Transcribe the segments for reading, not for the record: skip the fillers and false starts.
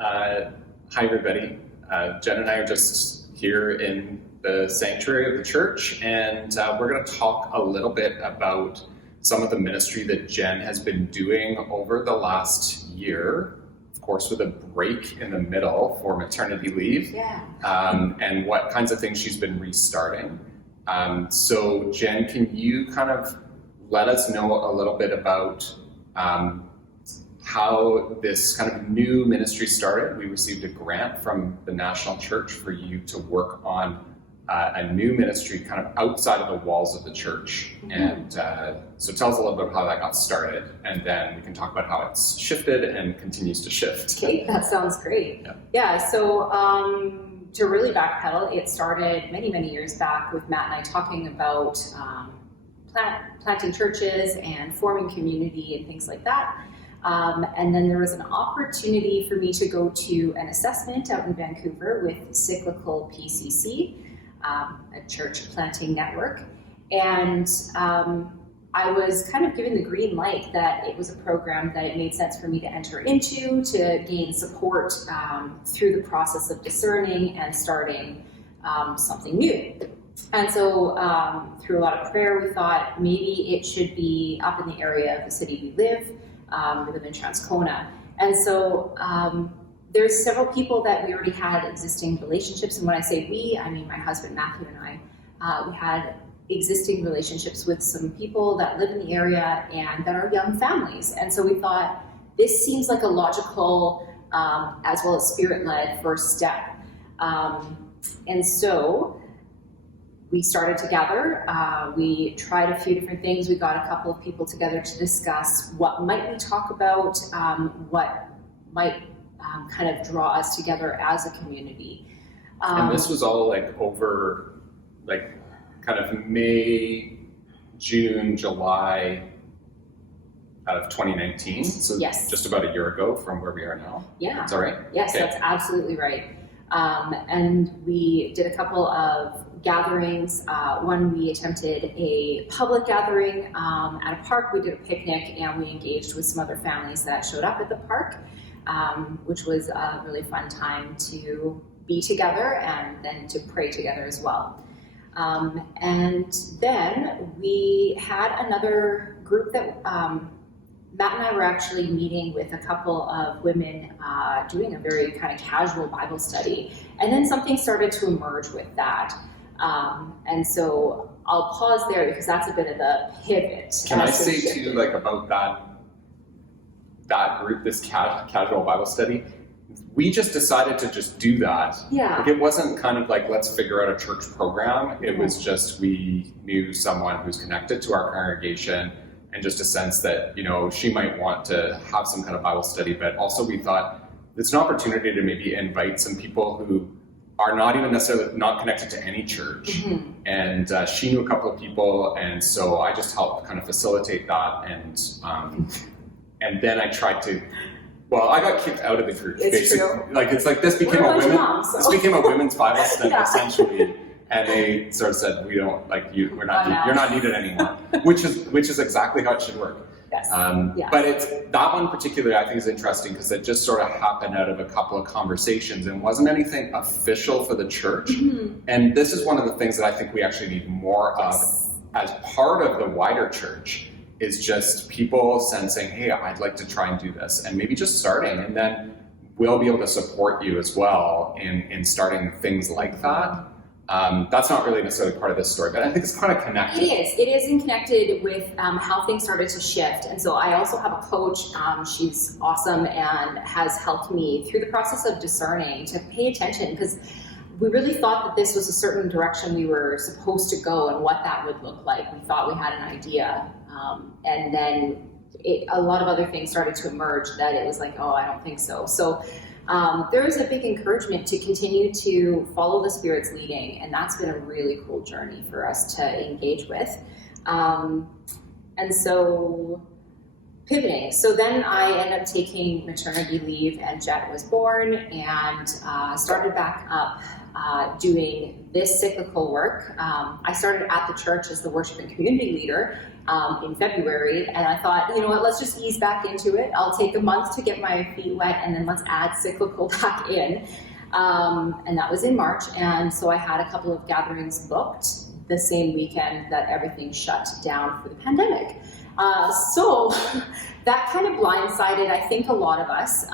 Hi, everybody. Jen and I are just here in the sanctuary of the church, and we're going to talk a little bit about some of the ministry that Jen has been doing over the last year, of course, with a break in the middle for maternity leave, and what kinds of things she's been restarting. So, Jen, can you kind of let us know a little bit about how this kind of new ministry started? We received a grant from the National Church for you to work on a new ministry kind of outside of the walls of the church. Mm-hmm. And so tell us a little bit how that got started, and then we can talk about how it's shifted and continues to shift. Okay, that sounds great. So to really backpedal, it started many, many years back with Matt and I talking about planting churches and forming community and things like that. And then there was an opportunity for me to go to an assessment out in Vancouver with Cyclical PCC, a church planting network. And I was kind of given the green light that it was a program that it made sense for me to enter into to gain support through the process of discerning and starting something new. And so through a lot of prayer, we thought maybe it should be up in the area of the city we live. We live in Transcona. And so there's several people that we already had existing relationships. And when I say we, I mean my husband Matthew and I. We had existing relationships with some people that live in the area and that are young families. And so we thought this seems like a logical as well as spirit-led first step. And so we started together. We tried a few different things. We got a couple of people together to discuss what might we talk about, what might kind of draw us together as a community. And this was all like over like kind of May, June, July of 2019. So yes. Just about a year ago from where we are now. Yeah. Is that right? Yes, okay. That's absolutely right. And we did a couple of gatherings. One, we attempted a public gathering at a park. We did a picnic and we engaged with some other families that showed up at the park, which was a really fun time to be together and then to pray together as well. And then we had another group that Matt and I were actually meeting with a couple of women doing a very kind of casual Bible study. And then something started to emerge with that. And so I'll pause there because that's a bit of the pivot. Can I say too, like about that group, this casual Bible study, we just decided to just do that. Yeah. Like it wasn't kind of like, let's figure out a church program. It was just, we knew someone who's connected to our congregation and just a sense that, you know, she might want to have some kind of Bible study, but also we thought it's an opportunity to maybe invite some people who are not even necessarily not connected to any church. Mm-hmm. And she knew a couple of people, and so I just helped kind of facilitate that. And then I tried to, I got kicked out of the group. It's basically. True. Like it's like this became a women's Bible study essentially, and they sort of said we don't like you. You're not needed anymore, which is exactly how it should work. Yes. But it's that one particularly I think is interesting because it just sort of happened out of a couple of conversations and wasn't anything official for the church. Mm-hmm. And this is one of the things that I think we actually need more of as part of the wider church is just people sensing, hey, I'd like to try and do this, and maybe just starting, and then we'll be able to support you as well in starting things like that. That's not really necessarily part of this story, but I think it's kind of connected. It is connected with how things started to shift. And so I also have a coach. She's awesome and has helped me through the process of discerning to pay attention because we really thought that this was a certain direction we were supposed to go and what that would look like. We thought we had an idea. And then a lot of other things started to emerge that it was like, oh, I don't think so. So there is a big encouragement to continue to follow the Spirit's leading, and that's been a really cool journey for us to engage with. And so pivoting. So then I ended up taking maternity leave, and Jet was born, and started back up doing this cyclical work. I started at the church as the worship and community leader, in February, and I thought, you know what, let's just ease back into it. I'll take a month to get my feet wet, and then let's add cyclical back in. And that was in March, and so I had a couple of gatherings booked the same weekend that everything shut down for the pandemic. So that kind of blindsided, I think, a lot of us.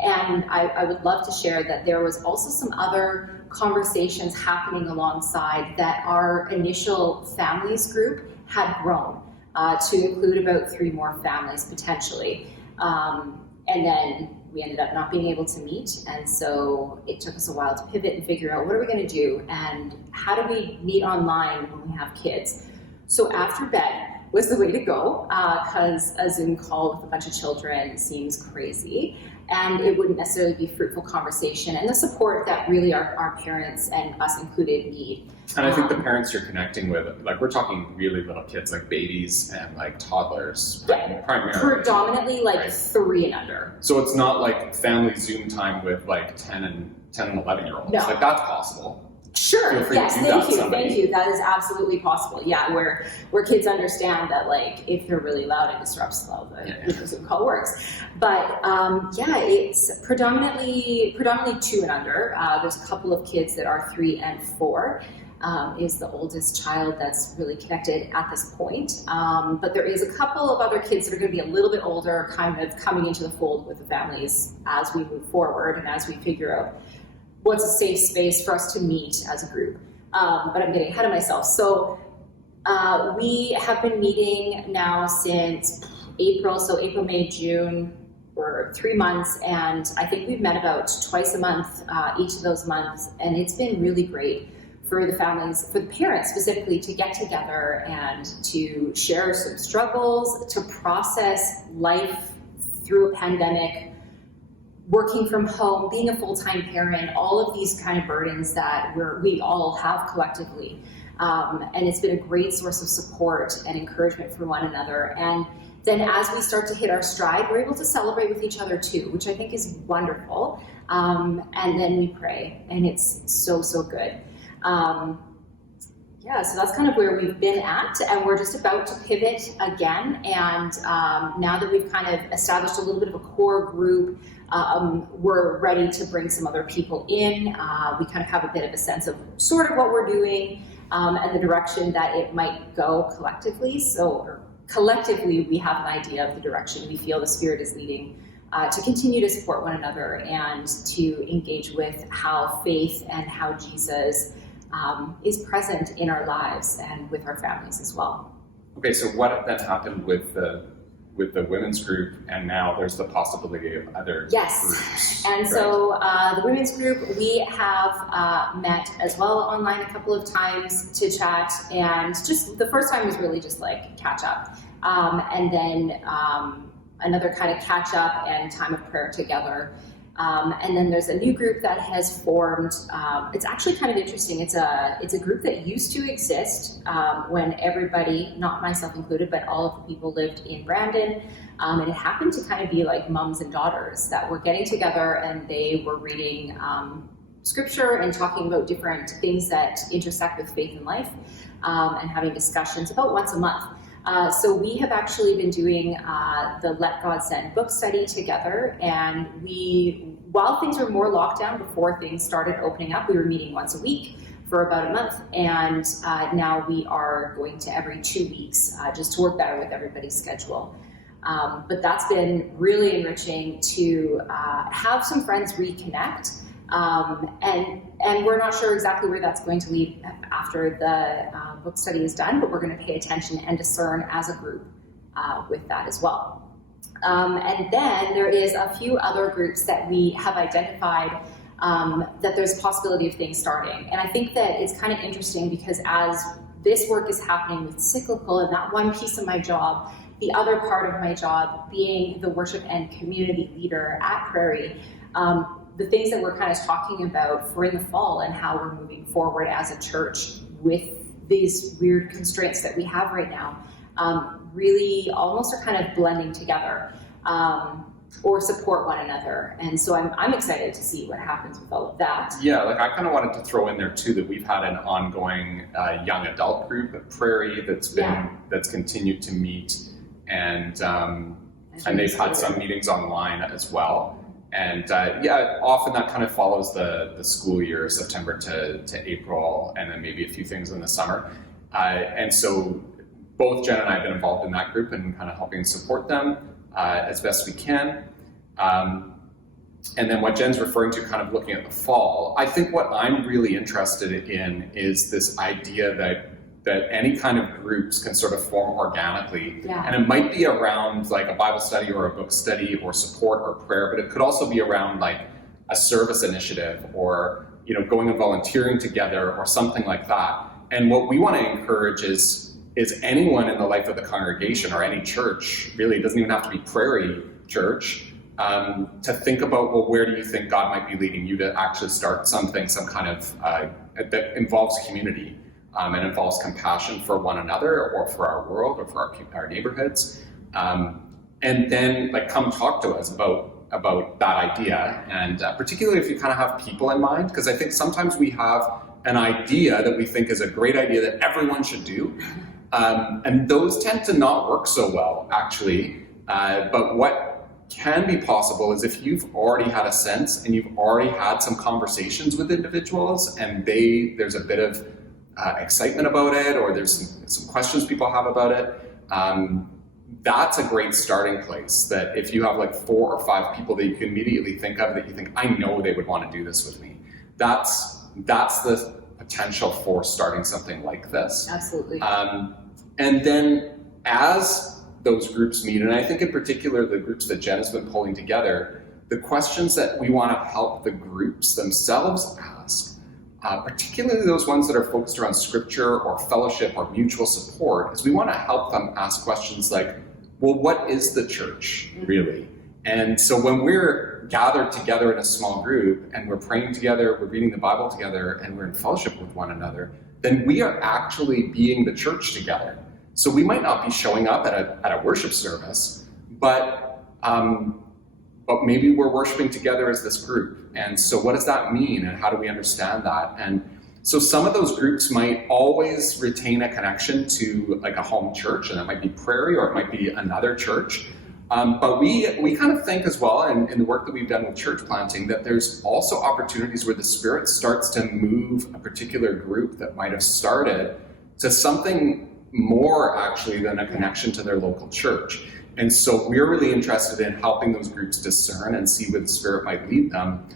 And I would love to share that there was also some other conversations happening alongside that our initial families group had grown to include about 3 more families potentially. And then we ended up not being able to meet, and so it took us a while to pivot and figure out what are we going to do and how do we meet online when we have kids. So after bed was the way to go, because a Zoom call with a bunch of children seems crazy, and it wouldn't necessarily be fruitful conversation and the support that really our parents and us included need. And I think the parents you're connecting with, like we're talking really little kids, like babies and like toddlers, primarily. Predominantly like right? 3 and under. So it's not like family Zoom time with like 10 and 11-year-olds. No. Like that's possible. Sure. Feel free Yes. to do that, Thank you. That is absolutely possible. Yeah, where kids understand that, like, if they're really loud, it disrupts how the Zoom call works. But it's predominantly 2 and under. There's a couple of kids that are 3 and 4. Is the oldest child that's really connected at this point. But there is a couple of other kids that are going to be a little bit older, kind of coming into the fold with the families as we move forward and as we figure out what's a safe space for us to meet as a group. But I'm getting ahead of myself. So we have been meeting now since April, so April, May, June, for 3 months, and I think we've met about twice a month each of those months, and it's been really great for the families, for the parents specifically, to get together and to share some struggles, to process life through a pandemic, working from home, being a full-time parent, all of these kind of burdens that we all have collectively. And it's been a great source of support and encouragement for one another. And then as we start to hit our stride, we're able to celebrate with each other too, which I think is wonderful. And then we pray, and it's so, so good. So that's kind of where we've been at, and we're just about to pivot again. And now that we've kind of established a little bit of a core group, we're ready to bring some other people in. We kind of have a bit of a sense of sort of what we're doing and the direction that it might go collectively. So collectively, we have an idea of the direction we feel the Spirit is leading to continue to support one another and to engage with how faith and how Jesus is present in our lives and with our families as well. Okay, so what then happened with the women's group, and now there's the possibility of other groups? And so the women's group, we have met as well online a couple of times to chat, and just the first time was really just like catch up, and then another kind of catch up and time of prayer together. And then there's a new group that has formed. It's actually kind of interesting. It's a group that used to exist when everybody, not myself included, but all of the people lived in Brandon. And it happened to kind of be like mums and daughters that were getting together, and they were reading scripture and talking about different things that intersect with faith and life, and having discussions about once a month. So we have actually been doing the Let God Send book study together, and while things were more lockdown before things started opening up, we were meeting once a week for about a month, and now we are going to every 2 weeks just to work better with everybody's schedule. But that's been really enriching to have some friends reconnect. And we're not sure exactly where that's going to lead after the book study is done, but we're going to pay attention and discern as a group with that as well. And then there is a few other groups that we have identified that there's a possibility of things starting. And I think that it's kind of interesting because as this work is happening with Cyclical and that one piece of my job, the other part of my job being the worship and community leader at Prairie, the things that we're kind of talking about for in the fall and how we're moving forward as a church with these weird constraints that we have right now, really almost are kind of blending together. or support one another. And so I'm excited to see what happens with all of that. Yeah, like I kind of wanted to throw in there too that we've had an ongoing young adult group at Prairie that's continued to meet, and they've had some meetings online as well. And often that kind of follows the school year, September to April, and then maybe a few things in the summer. And so both Jen and I have been involved in that group and kind of helping support them as best we can. And then what Jen's referring to, kind of looking at the fall, I think what I'm really interested in is this idea that any kind of groups can sort of form organically. Yeah. And it might be around like a Bible study or a book study or support or prayer, but it could also be around like a service initiative or, going and volunteering together or something like that. And what we want to encourage is anyone in the life of the congregation or any church, really, it doesn't even have to be Prairie Church, to think about, well, where do you think God might be leading you to actually start something, some kind of, that involves community and involves compassion for one another or for our world or for our neighborhoods. And then like come talk to us about that idea. And particularly if you kind of have people in mind, because I think sometimes we have an idea that we think is a great idea that everyone should do. And those tend to not work so well, actually. But what can be possible is if you've already had a sense and you've already had some conversations with individuals and there's a bit of excitement about it, or there's some questions people have about it, that's a great starting place. That if you have like 4 or 5 people that you can immediately think of that you think, I know they would want to do this with me, that's the potential for starting something like this. Absolutely. And then as those groups meet, and I think in particular the groups that Jen has been pulling together, the questions that we want to help the groups themselves ask, particularly those ones that are focused around scripture or fellowship or mutual support, is we want to help them ask questions like, well, what is the church really? And so when we're gathered together in a small group and we're praying together, we're reading the Bible together, and we're in fellowship with one another, then we are actually being the church together. So we might not be showing up at a worship service, but maybe we're worshiping together as this group. And so what does that mean, and how do we understand that? And so some of those groups might always retain a connection to like a home church, and that might be Prairie or it might be another church. But we kind of think as well, in the work that we've done with church planting, that there's also opportunities where the Spirit starts to move a particular group that might have started to something more actually than a connection to their local church. And so we're really interested in helping those groups discern and see where the Spirit might lead them,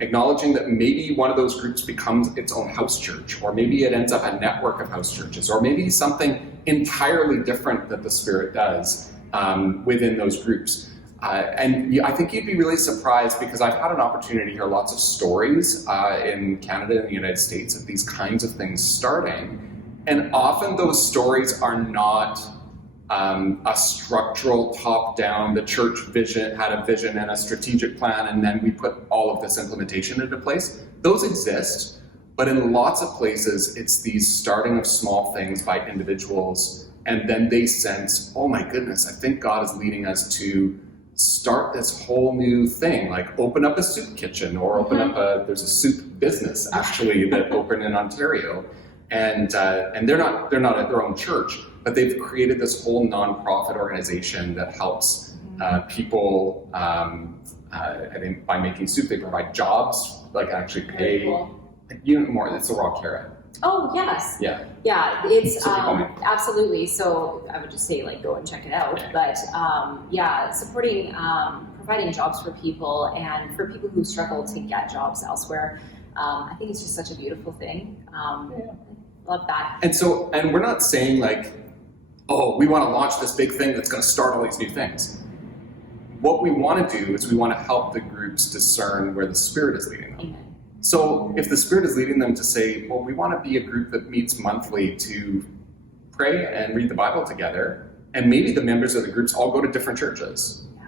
acknowledging that maybe one of those groups becomes its own house church, or maybe it ends up a network of house churches, or maybe something entirely different that the Spirit does within those groups. And I think you'd be really surprised, because I've had an opportunity to hear lots of stories in Canada and the United States of these kinds of things starting. And often those stories are not a structural top-down, the church had a vision and a strategic plan, and then we put all of this implementation into place. Those exist, but in lots of places, it's these starting of small things by individuals, and then they sense, oh my goodness, I think God is leading us to start this whole new thing, like open up a soup kitchen, or open up there's a soup business actually that opened in Ontario. And they're not at their own church, but they've created this whole nonprofit organization that helps people. I think by making soup, they provide jobs, like actually pay. Cool. More. It's the Raw Carrot. Oh yes. Yeah. Yeah, it's So absolutely. So I would just say like go and check it out. But supporting, providing jobs for people, and for people who struggle to get jobs elsewhere. I think it's just such a beautiful thing. Love that. And we're not saying like, oh, we want to launch this big thing that's going to start all these new things. What we want to do is we want to help the groups discern where the Spirit is leading them. Amen. So if the Spirit is leading them to say, well, we want to be a group that meets monthly to pray and read the Bible together, and maybe the members of the groups all go to different churches. Yeah.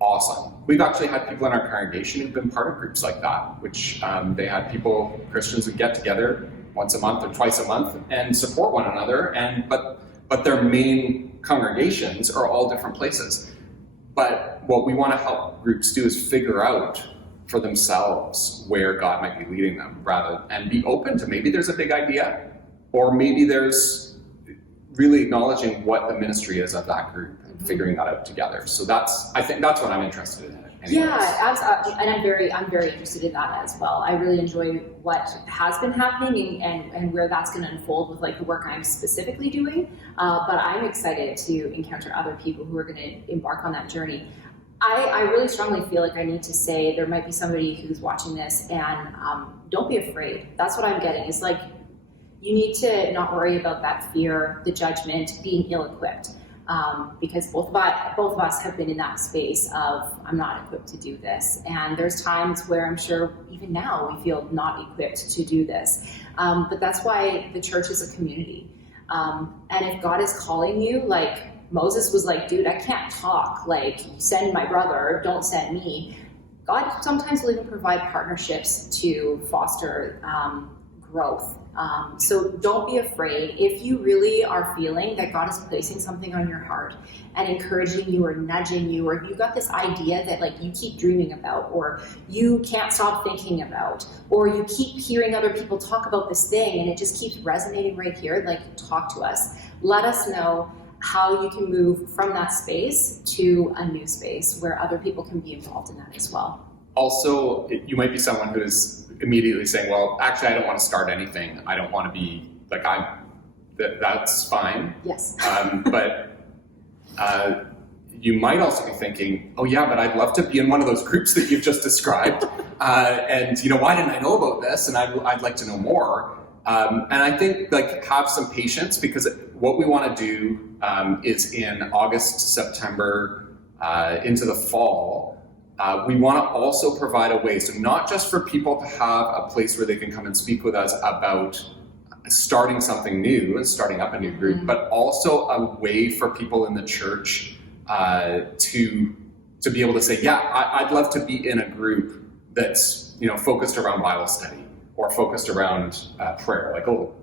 Awesome. We've actually had people in our congregation who've been part of groups like that, which they had people, Christians, who get together once a month or twice a month and support one another, but their main congregations are all different places. But what we want to help groups do is figure out for themselves where God might be leading them, and be open to maybe there's a big idea, or maybe there's really acknowledging what the ministry is of that group and figuring that out together. So I think that's what I'm interested in. Anyways. Yeah, and I'm very interested in that as well. I really enjoy what has been happening and where that's going to unfold with like the work I'm specifically doing. But I'm excited to encounter other people who are going to embark on that journey. I really strongly feel like I need to say there might be somebody who's watching this, and don't be afraid. That's what I'm getting. It's like you need to not worry about that fear, the judgment, being ill-equipped. Because both of us have been in that space of I'm not equipped to do this, and there's times where I'm sure even now we feel not equipped to do this. But that's why the church is a community. And if God is calling you, like Moses was like, dude, I can't talk. Like, send my brother, don't send me. God sometimes will even provide partnerships to foster growth. So don't be afraid. If you really are feeling that God is placing something on your heart and encouraging you or nudging you, or you've got this idea that like you keep dreaming about, or you can't stop thinking about, or you keep hearing other people talk about this thing and it just keeps resonating right here, like talk to us. Let us know how you can move from that space to a new space where other people can be involved in that as well. Also, you might be someone who is immediately saying, well, actually, I don't want to start anything. I don't want to be like, that's fine. Yes. But you might also be thinking, oh yeah, but I'd love to be in one of those groups that you've just described. And why didn't I know about this? And I'd like to know more. And I think like have some patience, because what we want to do is in August, September, into the fall, we want to also provide a way, so not just for people to have a place where they can come and speak with us about starting something new and starting up a new group, but also a way for people in the church to be able to say, yeah, I'd love to be in a group that's focused around Bible study or focused around prayer. Like, we'll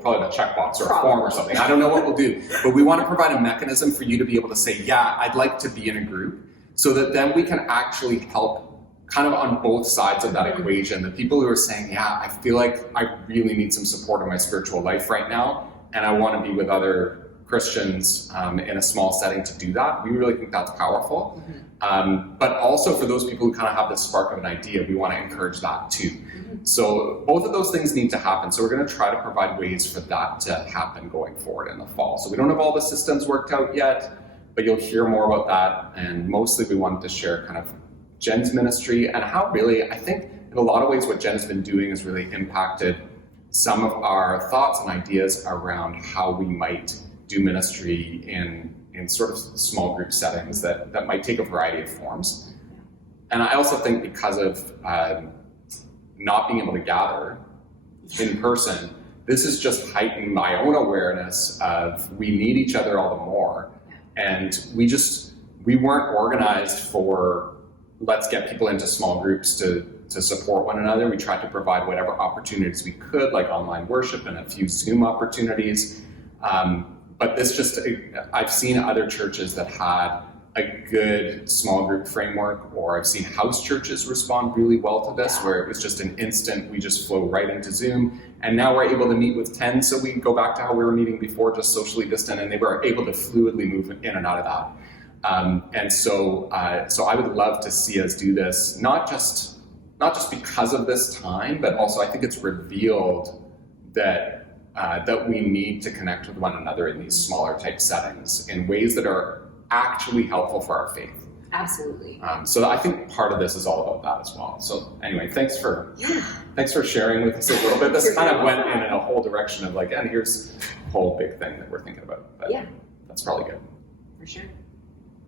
probably have a checkbox or a form or something. I don't know what we'll do, but we want to provide a mechanism for you to be able to say, yeah, I'd like to be in a group, so that then we can actually help kind of on both sides of that equation. The people who are saying, yeah, I feel like I really need some support in my spiritual life right now, and I want to be with other Christians in a small setting to do that. We really think that's powerful. But also for those people who kind of have this spark of an idea, we want to encourage that too. So both of those things need to happen. So we're going to try to provide ways for that to happen going forward in the fall. So we don't have all the systems worked out yet, but you'll hear more about that. And mostly we wanted to share kind of Jen's ministry and how really, I think in a lot of ways what Jen has been doing has really impacted some of our thoughts and ideas around how we might do ministry in sort of small group settings that might take a variety of forms. And I also think because of not being able to gather in person, this has just heightened my own awareness of we need each other all the more. And we weren't organized for let's get people into small groups to support one another. We tried to provide whatever opportunities we could, like online worship and a few Zoom opportunities. But I've seen other churches that had a good small group framework, or I've seen house churches respond really well to this, where it was just an instant, we just flow right into Zoom. And now we're able to meet with 10, so we go back to how we were meeting before, just socially distant, and they were able to fluidly move in and out of that. So I would love to see us do this, not just because of this time, but also I think it's revealed that we need to connect with one another in these smaller type settings in ways that are actually helpful for our faith. Absolutely. So I think part of this is all about that as well. So anyway, thanks for sharing with us a little bit. This kind of went in a whole direction of like, and here's a whole big thing that we're thinking about. But that's probably good. For sure.